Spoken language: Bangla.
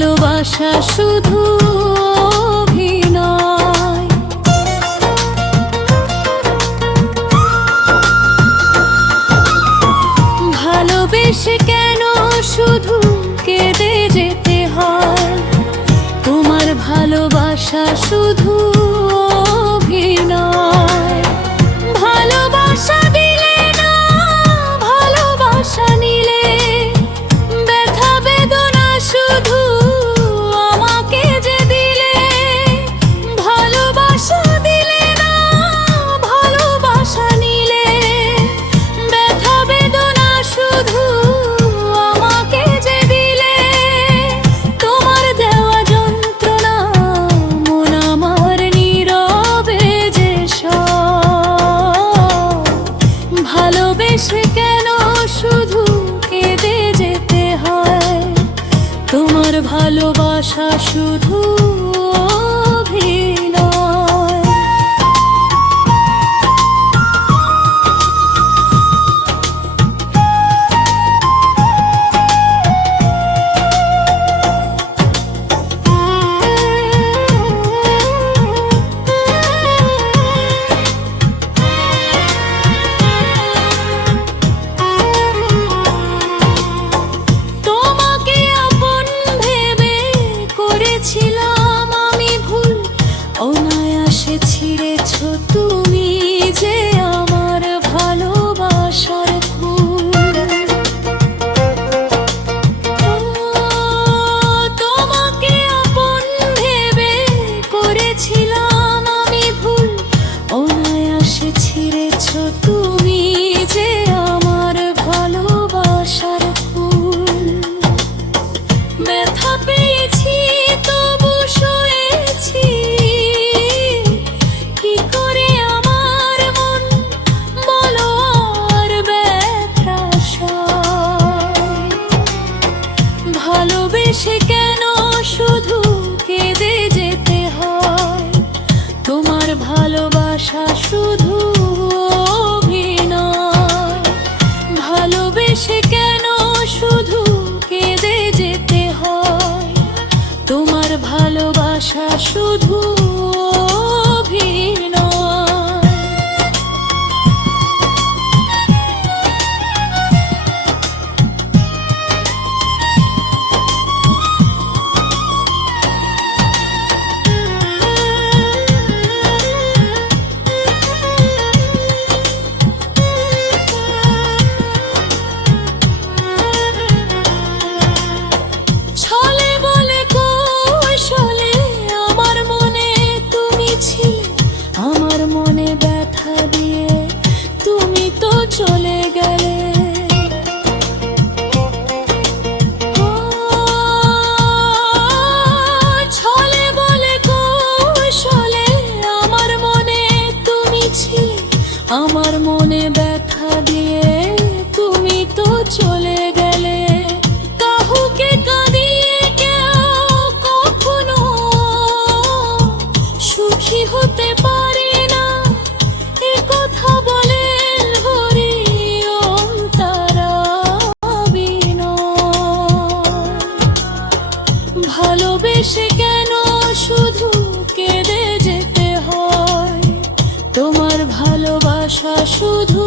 ভালোবাসা শুধু অভিনয়। ভালোবেসে কেন শুধু কেঁদে যেতে হয়? তোমার ভালোবাসা শুধু অভিনয়। ভালোবাসা দিলে না, ভালোবাসা নিলে, ব্যথা বেদনা শুধু আমাকে যে দিলে। ভালোবাসা দিলে না, ভালোবাসা নিলে, ব্যথা বেদনা শুধু আমাকে যে দিলে। তোমার দেওয়া যন্ত্রণা মন আমার নীরবে যে সব। ভালোবেসে কেন শুধু কেঁদে যেতে হয়? তোমার ভালোবাসা শুধু অভিনয়। তোমাকে আপন ভেবে করেছিলাম আমি ভুল, অনায়াসে ছিঁড়েছ তুমি যে আমার ভালোবাসার ফুল। তোমাকে আপন ভেবে করেছিলাম আমি ভুল, অনায়াসে ছিঁড়েছ তুমি যে আমার ভালোবাসার ফুল। ব্যথা পেয়েছি তবু সয়েছি, কি করে আমার মন বলো আর ব্যথা সয়? ভালোবেসে কেন শুধু কেঁদে যেতে হয়? তোমার ভালোবাসা শুধু অভিনয়। ভালোবেসে কেন শুধু কেঁদে যেতে হয়? তোমার ভালোবাসা শুধু অভিনয়। ছলে বলে কৌশলে আমার মনে তুমি ছিলে, আমার মনে ব্যথা দিয়ে তুমি তো চলে গেলে। ছলে বলে কৌশলে আমার মনে তুমি ছিলে, আমার মনে ব্যথা দিয়ে তুমি তো চলে গেলে। কাহুকে কাঁদিয়ে কেউ কখনো সুখী হতে পারে না, এ কথা বলেন হরি ওম তারা বিনয়। ভালোবেসে কেন শুধু কেঁদে যেতে হয়? তোমার ভালোবাসা শুধু